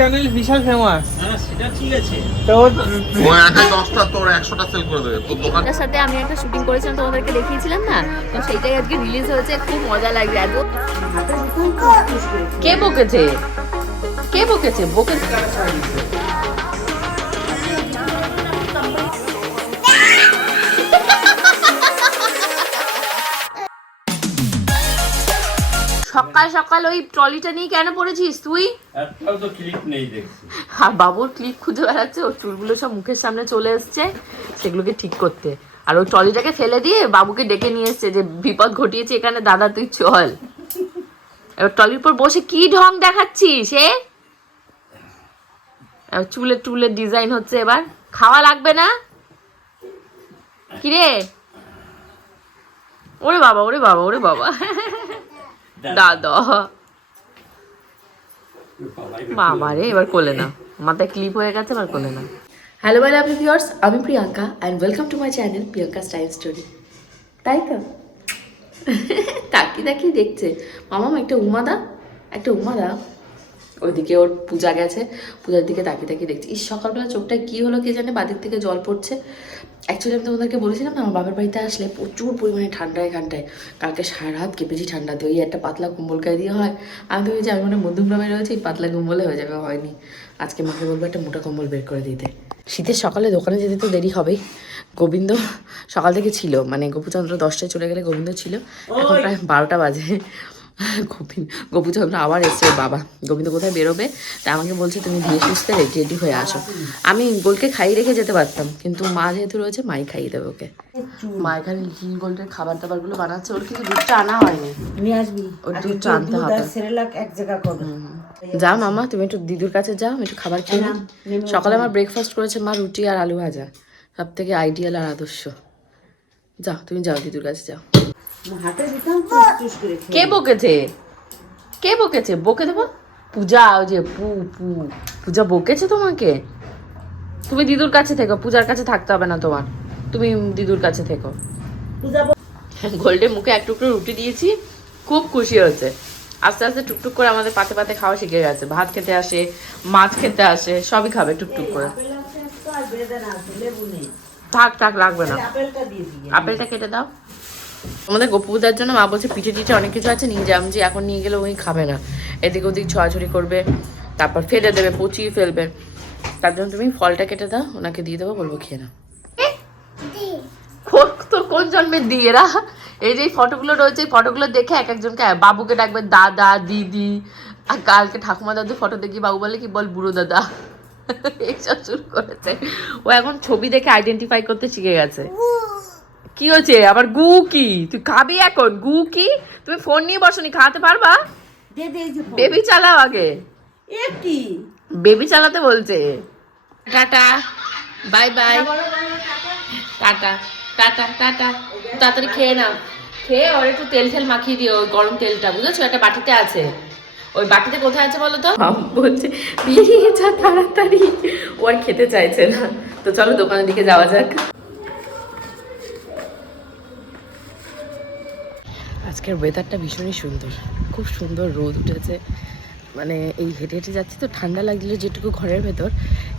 Channel বিশাল famous. হ্যাঁ সেটা ঠিক আছে। তো ও একা 10টা তোর 100টা সেল করে দেবে তোর দোকান। তার সাথে আমি একটা শুটিং করেছিলাম, তোমাদেরকে দেখিয়েছিলাম না, তো সেইটাই আজকে রিলিজ হয়েছে। খুব মজা লাগছে। এত কে বকেছে, কে বকেছে, বকেছে সকাল সকাল ওই ট্রলিটা নিয়ে কেন পড়েছিস তুই? একটাও তো ক্লিপ নেই দেখছি। আর বাবুর ক্লিপ খুঁজে বেড়াচ্ছে, ওর চুলগুলো সব মুখের সামনে চলে এসছে, সেগুলোকে ঠিক করতে। আর ওই ট্রলিটাকে ফেলে দিয়ে বাবুকে ডেকে নিয়ে এসছে যে বিপদ ঘটিয়েছে এখানে, দাদা তুই চল। এবার ট্রলির পর বসে কি ঢং দেখাচ্ছিস এ? চুলের টুলের ডিজাইন হচ্ছে। এবার খাওয়া লাগবে না কিরে? ওরে বাবা, ওরে বাবা, ওরে বাবা, দাদা বাবা রে, এবার কোলে না, মাথায় ক্লিপ হয়ে গেছে, এবার কোলে না। হ্যালো ভাই আপনি ভিউয়ার্স, আমি Priyanka and welcome to my channel Priyanka style story. তাই তো তাকিয়ে তাকিয়ে দেখছে মামা, একটা উমাদা, একটা উমাদা। ওইদিকে ওর পূজা গেছে, পূজার দিকে তাকিয়ে তাকিয়ে দেখছি। এই সকালবেলা চোখটায় কী হলো কে জানে, বাদিক থেকে জল পড়ছে। অ্যাকচুয়ালি আমি তোমাদেরকে বলেছিলাম না, আমার বাবার বাড়িতে আসলে প্রচুর পরিমাণে ঠান্ডা এখানটায়। কালকে সারা রাত কেঁপেছি ঠান্ডাতে, ওই একটা পাতলা কম্বল গায়ে দিয়ে হয়। আমি তো যে আমি মানে মধ্যমগ্রামে রয়েছে, এই পাতলা কম্বলে হয়ে যাবে, হয়নি। আজকে মাকে বলবো একটা মোটা কম্বল বের করে দিতে। শীতের সকালে দোকানে যেতে তো দেরি হবেই। গোবিন্দ সকাল থেকে ছিল, মানে গোপুচন্দ্র 10টায় চলে গেলে গোবিন্দ ছিল, এখন প্রায় 12টা বাজে। গোপুচন্দ্র আবার এসছে বাবা। গোবিন্দ কোথায় বেরোবে, তা আমাকে বলছে তুমি ধীরে সুস্থে রেডি রেডি হয়ে আসো। আমি গোলকে খাইয়ে রেখে যেতে পারতাম, কিন্তু মা যেহেতু রয়েছে মাই খাইয়ে দেবে ওকে। মা এখানে লিটিল গোল্ডের খাবার দাবারগুলো বানাচ্ছে। ওর কিন্তু দুধটা আনা হয়নি, নিয়ে আসবি, ওর দুধটা আনতে হবে। সেরেলাক এক জায়গা করবে। যা মামা, তুমি একটু দিদুর কাছে যাও, আমি একটু খাবার খেয়ে নিই। সকালে আমার ব্রেকফাস্ট করেছে মা রুটি আর আলু ভাজা, সব থেকে আইডিয়াল আর আদর্শ। যাও তুমি যাও, দিদুর কাছে যাও। হাতে দিতাম চুস করে খেয়ে। কে বকেছে, কে বকেছে? বকে দেবো পূজা, ওই যে পূজা বকেছে তোমাকে? তুমি দিদুর কাছে থেকো, পূজার কাছে থাকতে হবে না তোমার, তুমি দিদুর কাছে থেকো। গোল্ডের মুখে এক টুকরো রুটি দিয়েছি, খুব খুশি হয়েছে। আস্তে আস্তে টুকটুক করে আমাদের পাতে পাতে খাওয়া শিখে গেছে। ভাত খেতে আসে, মাছ খেতে আসে, সবই খাবে টুকটুক করে। থাক থাক, লাগবে না, আপেলটা কেটে দাও। আমাদের গোপুদার জন্য মা বলছে পিঠে টিঠে অনেক কিছু আছে নিয়ে যাম, যে এখন নিয়ে গেলে ওই খাবে না, এদিক ওদিক ছোঁয়াছুড়ি করবে, তারপর ফেলে দেবে, পচিয়ে ফেলবে। তার জন্য তুমি ফলটা কেটে দাও, ওনাকে দিয়ে দেবো, বলবো খেয়ে নাও। তোর কোন জন্মের দিয়ে এরা? এই যে ফটোগুলো রয়েছে, এই ফটোগুলো দেখে এক একজনকে, বাবুকে ডাকবে দাদা দিদি, আর কালকে ঠাকুমা দাদু ফটো দেখি বাবু বলে কি বল বুড়ো দাদা, এইসব শুরু করেছে। ও এখন ছবি দেখে আইডেন্টিফাই করতে শিখে গেছে। কি হচ্ছে আবার গু? কি তুই খাবি এখন? গু কি? তুমি ফোন নিয়ে বসনি, খাওয়াতে পারবা? বেবি চালাও আগে, কি বেবি চালাতে বলছে। Tata bye bye, tata tata tata. তাড়াতাড়ি খেয়ে নাও, খেয়ে ওর একটু তেল ঠেল মাখিয়ে দিও, ওই গরম তেলটা বুঝেছো, একটা বাটিতে আছে। ওই বাটিতে কোথায় আছে বলো তো? বলছে বেরিয়ে যা তাড়াতাড়ি, ও আর খেতে চাইছে না। তো চলো দোকানের দিকে যাওয়া যাক। আজকের ওয়েদারটা ভীষণই সুন্দর, খুব সুন্দর রোদ উঠেছে। মানে এই হেঁটে হেঁটে যাচ্ছি তো, ঠান্ডা লাগছিল যেটুকু ঘরের ভেতর,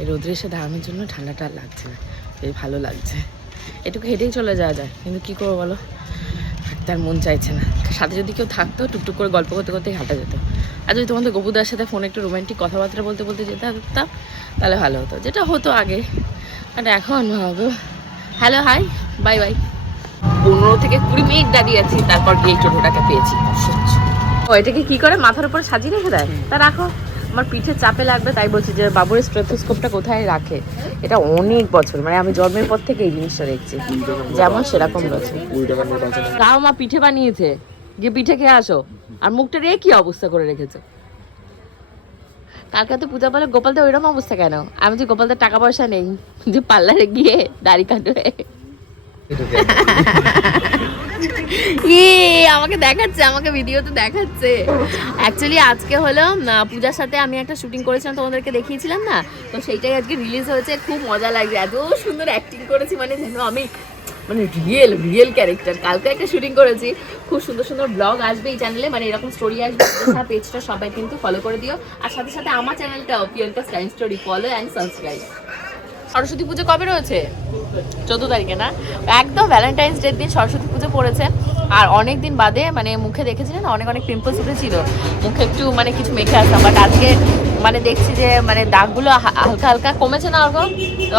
এই রোদ্রে এসে দাঁড়ানোর জন্য ঠান্ডাটা আর লাগছে না, বেশ ভালো লাগছে। এটুকু হেঁটেই চলে যাওয়া যায়, কিন্তু কী করবো বলো, হাঁটতে আর মন চাইছে না। সাথে যদি কেউ থাকতো টুকটুক করে গল্প করতে করতেই হাঁটা যেত। আর যদি তোমাদের গোপুদার সাথে ফোনে একটু রোমান্টিক কথাবার্তা বলতে বলতে যেতে পারতাম, তাহলে ভালো হতো, যেটা হতো আগে। আর এখন ভাবো হ্যালো হাই বাই বাই, 15 থেকে 20 মিনিট দাঁড়িয়ে আছি, তারপর গিয়ে টোটোটাকে পেয়েছি। ও এটাকে কি করে মাথার উপরে সাজিয়ে রেখে দেয়? তা রাখো, আমার পিঠে চাপে লাগবে, তাই বলছি যে বাবুর স্টেথোস্কোপটা কোথায় রাখে। এটা অনেক বছর, মানে আমি জন্মের পর থেকে এই জিনিসটা দেখছি, যেমন সেরকম রয়েছে। তাও মা পিঠে বানিয়েছে, গিয়ে পিঠে খেয়ে আসো। আর মুখটা রে কি অবস্থা করে রেখেছে। কালকে তো পূজা বলে গোপালদের ওইরকম অবস্থা কেন? আমি যে গোপালদের টাকা পয়সা নেই যে পার্লারে গিয়ে দাড়ি কাটবে। আমাকে দেখাচ্ছে, আমাকে ভিডিওতে দেখাচ্ছে। অ্যাকচুয়ালি আজকে হলো পূজার সাথে আমি একটা শুটিং করেছিলাম, তোমাদেরকে দেখিয়েছিলাম না, তো সেইটাই আজকে রিলিজ হয়েছে। খুব মজা লাগছে, এত সুন্দর অ্যাক্টিং করেছি, মানে যেন আমি মানে রিয়েল রিয়েল ক্যারেক্টার। কালকে একটা শুটিং করেছি, খুব সুন্দর সুন্দর ব্লগ আসবে এই চ্যানেলে, মানে এরকম স্টোরি আসবে। পেজটা সবাই কিন্তু ফলো করে দিও, আর সাথে সাথে আমার চ্যানেলটাও Priyanka style story follow and subscribe. Saraswati Pujo কবে রয়েছে? 14 তারিখে না? একদম ভ্যালেন্টাইন্স ডের দিন সরস্বতী পুজো পড়েছে। আর অনেক দিন বাদে মানে মুখে দেখেছিলেন অনেক অনেক পিম্পলস উঠেছিল, মুখে একটু মানে কিছু মেখে আসতাম, বাট আজকে মানে দেখছি যে মানে দাগগুলো হালকা হালকা কমেছে না।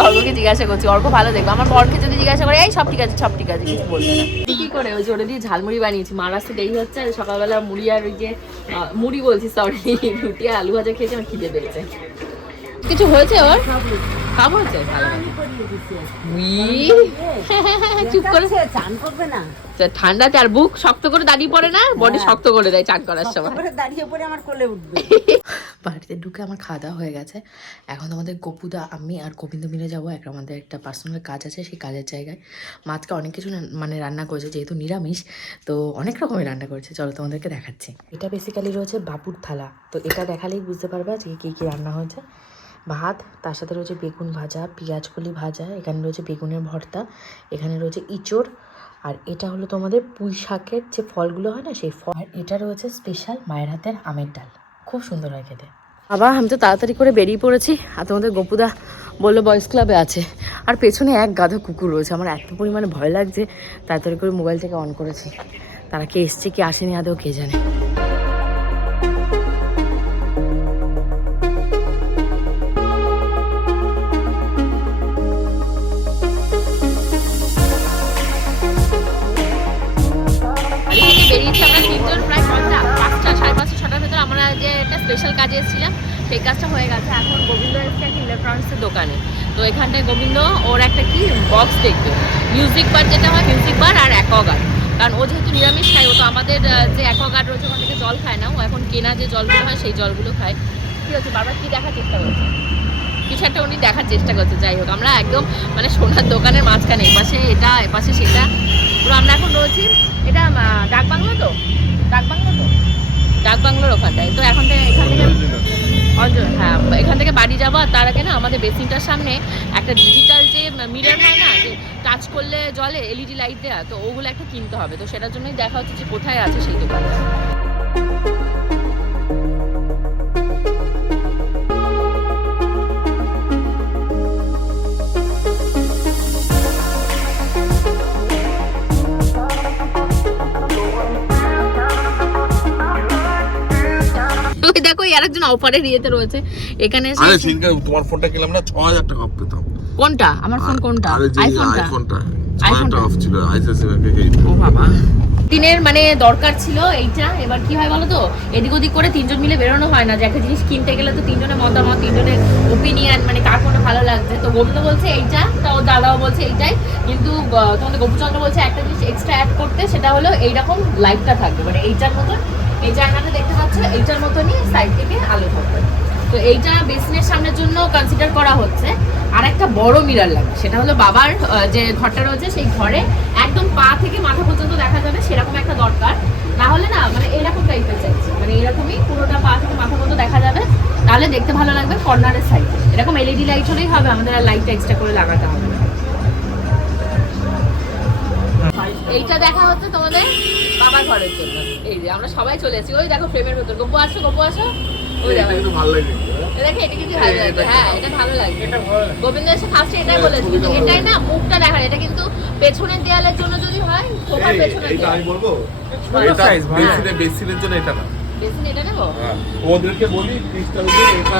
অর্ঘকে জিজ্ঞাসা করছি, অর্ঘ ভালো দেখবে। আমার বরকে যদি জিজ্ঞাসা করে এই সব ঠিক আছে সব ঠিক আছে, কিছু বলবে না। কি করে ওই জোরে দিয়ে ঝালমুড়ি বানিয়েছি, মার আসতে দেরি হচ্ছে, আর সকালবেলা মুড়ি আর ওই যে মুড়ি বলছি সরি, রুটি আর আলু ভাজা খেয়েছি, আমার খিদে পেয়েছে। কিছু হয়েছে ওর? সব হয়েছে ভালো। চুপ করে চান করবে না, ঠান্ডাতে আর বুক শক্ত করে দাঁড়িয়ে পড়ে না, বডি শক্ত করে দেয় চান করার সময়। দাঁড়িয়ে পড়ে আমার কোলে উঠবে। বাড়িতে ঢুকে আমার খাওয়া দাওয়া হয়ে গেছে। এখন আমাদের গপুদা, আমি আর গোবিন্দ মিলে যাবো একটা, আমাদের একটা পার্সোনাল কাজ আছে, সেই কাজের জায়গায়। মাছকে অনেক কিছু মানে রান্না করেছে, যেহেতু নিরামিষ তো অনেক রকমের রান্না করেছে। চলো তোমাদেরকে দেখাচ্ছি। এটা বেসিক্যালি রয়েছে বাবুর থালা, তো এটা দেখালেই বুঝতে পারবে আজকে কী কী রান্না হয়েছে। ভাত, তার সাথে রয়েছে বেগুন ভাজা, পেঁয়াজ কলি ভাজা, এখানে রয়েছে বেগুনের ভর্তা, এখানে রয়েছে ইঁচড়, আর এটা হলো তোমাদের পুঁই শাকের যে ফলগুলো হয় না সেই ফল, আর এটা রয়েছে স্পেশাল মায়ের হাতের আমের ডাল, খুব সুন্দর হয় খেতে। আবার আমি তো তাড়াতাড়ি করে বেরিয়ে পড়েছি, আর তোমাদের গপুদা বললো বয়েজ ক্লাবে আছে, আর পেছনে এক গাধা কুকুর রয়েছে। আমার এত পরিমাণে ভয় লাগছে, তাড়াতাড়ি করে মোবাইল থেকে অন করেছি। তারা কে এসছে কি আসেনি আদৌ কে জানে। বেরিয়েছি আমরা তিনজন প্রায় 5টা, 5:30, 6টার ভেতর। আমরা যে একটা স্পেশাল কাজে এসেছিলাম সেই কাজটা হয়ে গেছে। এখন গোবিন্দ এসছে একটা ইলেকট্রনিক্সের দোকানে, তো এখানটায় গোবিন্দ ওর একটা কি বক্স দেখবে, মিউজিক বার যেটা হয়, মিউজিক বার আর অ্যাকোয়াগার্ড। কারণ ও যেহেতু নিরামিষ খায়, ও তো আমাদের যে অ্যাকোয়াগার্ড রয়েছে ওখান থেকে জল খায় না, ও এখন কেনা যে জলগুলো হয় সেই জলগুলো খায়। ঠিক আছে, বারবার কী দেখার চেষ্টা করছে, কিছু একটা উনি দেখার চেষ্টা করছে। যাই হোক, আমরা একদম মানে সোনার দোকানের মাঝখানে, এপাশে এটা এপাশে সেটা, পুরো আমরা এখন রয়েছি। এটা ডাকবাংলো তো, ডাকবাংলোর ওখানটায়। তো এখান থেকে হ্যাঁ, এখান থেকে বাড়ি যাবো। আর তার আগে না আমাদের বেসিনটার সামনে একটা ডিজিটাল যে মিরর হয় না, যে টাচ করলে জলে এলইডি লাইট দেওয়া, তো ওগুলো একটা কিনতে হবে। তো সেটার জন্যই দেখা হচ্ছে যে কোথায় আছে সেই দোকানে। দেখো আরেকজন অফারের ইয়েতে রয়েছে এখানে। আরে সিনকা তোমার ফোনটা কিনলাম না 6000 টাকা অফ পেতাম। কোনটা? আমার ফোন কোনটা? আইফোনটা 6000 টাকা অফ ছিল আইসিআইসি ব্যাংকে। ও বাবা, দিনের মানে দরকার ছিল এইটা। এবার কি হয় বলো তো, এদিক ওদিক করে তিনজন মিলে বেরোনো হয় না, যে একটা জিনিস কিনতে গেলে তো তিনজনের মতামত, তিনজনের ওপিনিয়ন, মানে কার কোনটা ভালো লাগছে। তো গোবিন্দ বলছে এইটা, তো ওর দাদাও বলছে এইটাই, কিন্তু তোমাদের গোপুচন্দ্র বলছে একটা জিনিস এক্সট্রা অ্যাড করতে, সেটা হলো এইরকম লাইটটা থাকবে, মানে এইটার মতন, এই জায়গাটা দেখতে পাচ্ছ এইটার মতনই সাইড থেকে আলো থাকবে। তো এইটা বেসিনের সামনের জন্য কনসিডার করা হচ্ছে। আর একটা বড় মিরর লাগবে, সেটা হলো বাবার যে ঘরটা রয়েছে সেই ঘরে একদম পা থেকে মাথা পর্যন্ত দেখা যাবে সেরকম একটা দরকার। না হলে না মানে এরকম টাইপের চাইছি, মানে এরকমই পুরোটা পা থেকে মাথা পর্যন্ত দেখা যাবে, তাহলে দেখতে ভালো লাগবে। কর্নারের সাইড এরকম এলইডি লাইট হলেই হবে, আমাদের আর লাইটটা এক্সট্রা করে লাগাতে হবে না। এইটা দেখা হচ্ছে তোমাদের বাবার ঘরের জন্য। এই যে আমরা সবাই চলে এসেছি, ওই দেখো ফ্রেমের ভেতর। গপু আসো, ওই দেখো, এটা ভালো লাগে। দেখো এটা কিন্তু ভালো লাগে। হ্যাঁ, এটা ভালো লাগে। গোবিন্দ এসে ফার্স্টে এটাই বলেছে, কিন্তু এটাই না মুখটা দেখার, এটা কিন্তু পেছনের দেয়ালের জন্য যদি হয়, সোফার পেছনের এটা দেয়াল। আমি বলবো এটা বেসিনের জন্য এটা না। বেসিন এটা নেবো? হ্যাঁ, ওদেরকে বলি ক্রিস্টাল দিয়ে এটা।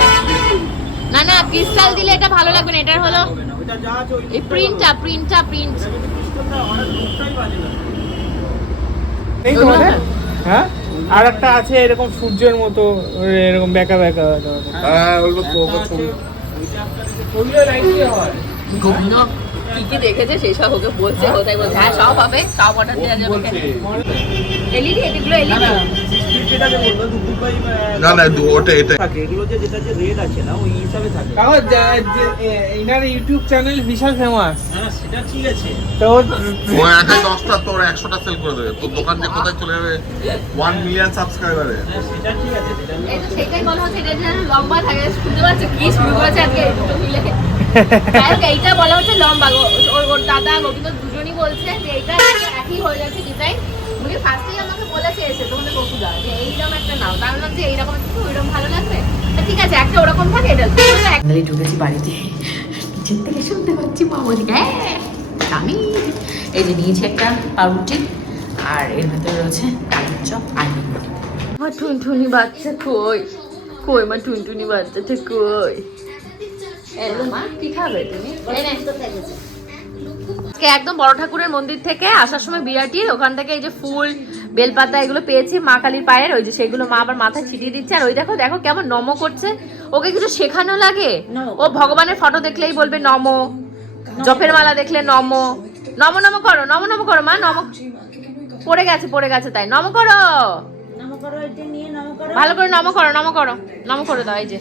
না ক্রিস্টাল দিলে এটা ভালো লাগবে না, এটার হলো এই প্রিন্ট। হ্যাঁ, আর একটা আছে এরকম সূর্যের মতো, এরকম বেঁকা হ্যাঁ, ওগুলো তো ছবি। গোবিন্দ কি দেখেছে সেই সব ওকে বলছে, কোথায় বলছে। হ্যাঁ, সব হবে, সব অর্ডার দেওয়া যাবে। এলইডি, এগুলো এলইডি না ওটা এটা এগুলো যেটা যে রেট আছে না ওই হিসাবে থাকে। ইনার ইউটিউব চ্যানেল বিশাল ফেমাস। হ্যাঁ সেটা ঠিক আছে, তো ও একা 10টা তোর 100টা সেল করে দেবে। তোর দোকান যে কোথায় চলে যাবে 1 মিলিয়ন সাবস্ক্রাইবারে। হ্যাঁ সেটা ঠিক আছে, এই তো সেটাই বলা হচ্ছে। এটা যেন লম্বা থাকে, শুনতে পাচ্ছ কি শুরু করেছে আজকে এই দুটো মিলে। এইটা বলা হচ্ছে লম্বা। ওর দাদা গোবিন্দ দুজনে টনি বলছে যে এটা একই হয়ে যাচ্ছে ডিজাইন। উনি ফার্স্টেই আমাকে বলেছে এসে তোমাদের বকুদা যে এইরকম একটা নাও, তার বললাম যে এইরকম একটু ওইরকম ভালো লাগবে, ঠিক আছে একটা ওরকম থাকে এটা। ফাইনালি ঢুকেছি বাড়িতে, নিচের থেকে শুনতে পাচ্ছি মা বলি হ্যাঁ আমি এই যে নিয়েছি একটা পাউরুটি আর এর ভেতরে রয়েছে কাজুর চপ আর ডিম। আমার টুনটুনি বাচ্চা কই কই, আমার টুনটুনি বাচ্চাটা কই? মা কি খাবে তুমি? একদম বড় ঠাকুরের মন্দির থেকে আসার সময় বিরাটির ওখান থেকে এই যে ফুল বেলপাতা এগুলো পেয়েছি মা কালীর পায়ের, ওই যে সেগুলো মা আবার মাথায় ছিটিয়ে দিচ্ছে। আর ওই দেখো দেখো কেমন নম করছে, ওকে কিছু শেখানো লাগে? ও ভগবানের ফটো দেখলেই বলবে নম, জপের মালা দেখলে নম, নম নম করো, নম নম করো মা, নম পড়ে গেছে তাই নম করো, ভালো করে নম করো, নম করো, নম করে দাও। এই যে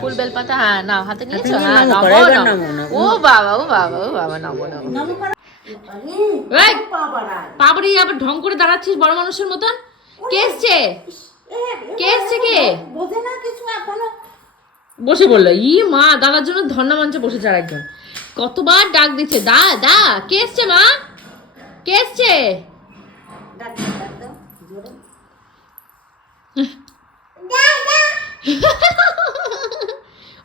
ফুল বেলপাতা, হ্যাঁ নাও হাতে নিয়েছো, হ্যাঁ নম নম। ও বাবা ও বাবা ও বাবা, নম নম। পাবড়ি আবার ঢং করে দাঁড়াচ্ছিস বড় মানুষের মতন। কে এসছে? কে এসছে? কে বসে বললো? ই মা, দাদার জন্য ধর্ণা মঞ্চে বসেছে আর একজন। কতবার ডাক দিচ্ছে দা দা। কে এসছে মা? কে এসছে?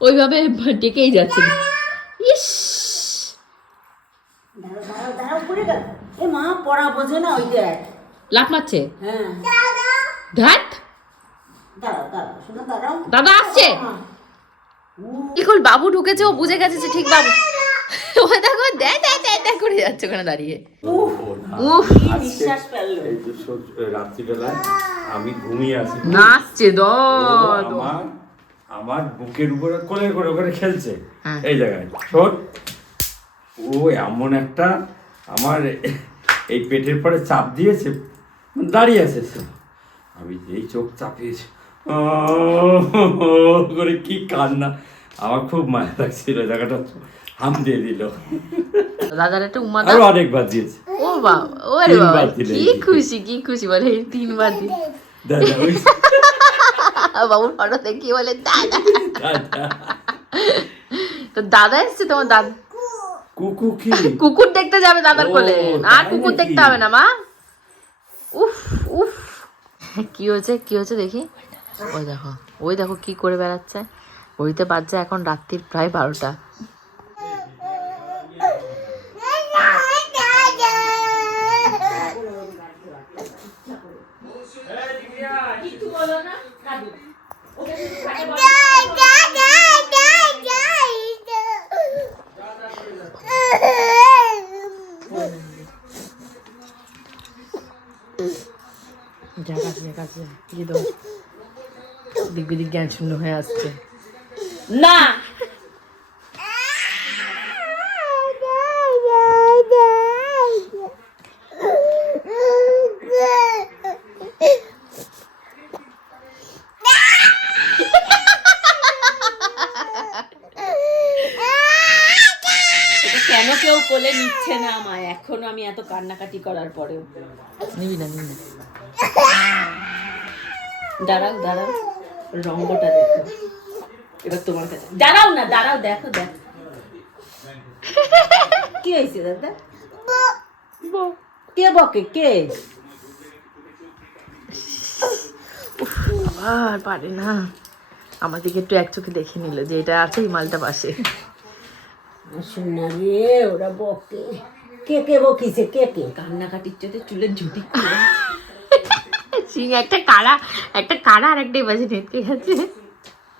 ওইভাবে ডেকেই যাচ্ছে। ইস লাফ মারছে। ধ্যাত দাদা আসছে। বাবু ঢুকেছে, ও বুঝে গেছে যে ঠিক বাবু। ও দেখো দেখ করে যাচ্ছে ওখানে দাঁড়িয়ে। রাত্রিবেলায় আমি ঘুমিয়ে আছি, নাচছে আমার বুকের উপরে কোলে করে করে খেলছে এই জায়গায় শোন। ও এমন একটা আমার এই পেটের পরে চাপ দিয়েছে, দাঁড়িয়ে আছে। আমি যেই চোখ চাপিয়েছি করে কি কান্না, আমার খুব মায়া লাগছিল, জায়গাটা হাম দিয়ে দিল। দাদার একটা উমা আরো অনেকবার দিয়েছে। ও বাবা, ওরে বাবা, কি খুশি বলে 3 বার দিল। বাবুর ফটো দেখি বলে দাদা। তো দাদা এসছে তোমার? দাদা কুকুর দেখতে যাবে দাদার কোলে, আর কুকুর দেখতে হবে না মা। উফ উফ, কি হয়েছে দেখি। ওই দেখো কি করে বেড়াচ্ছে। ওইতে বাজছে এখন রাত্রির প্রায় 12টা। দিক বিদিক জ্ঞান শূন্য হয়ে আসছে না। কেন কেউ কোলে নিচ্ছে না আমায় এখনো, আমি এত কান্নাকাটি করার পরেও? নিবি না দাঁড়াও রঙ্গটা দেখো এবার তোমার কাছে। দাঁড়াও দেখো কি হয়েছে দাদা? কে বকে কে? আর পারে না, আমার দিকে একটু এক চোখে দেখে নিল যে এটা আছে এই মালটা পাশে। শোনা রে, ওরা বকে কে বকিছে? কে কান্নাকাটির চোখে চুলের ঝুটি সিং একটা কারা আর একটা বাজে নেটকে গেছে।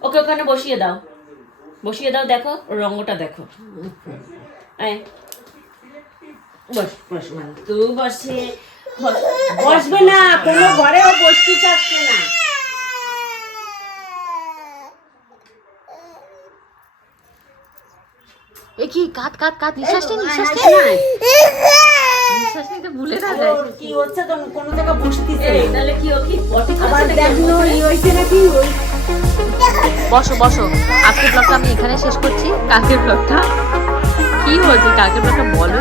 ওকে ওখানে বসিয়ে দাও, দেখো রঙটা দেখো। তুই বসবে না, কোনো ঘরেও বসতে চাচ্ছে না। কি কাত নিঃশ্বাস নিতে ভুলে না যায়। কি হচ্ছে তো কোনো জায়গা বসতিছে তাহলে কি ও কি পটি আবার দেখনো ই হইছে নাকি? বসো আজকের ব্লগটা আমি এখানে শেষ করছি। কালকের ব্লগটা কি হয়েছে, কালকের ব্লগটা বলো।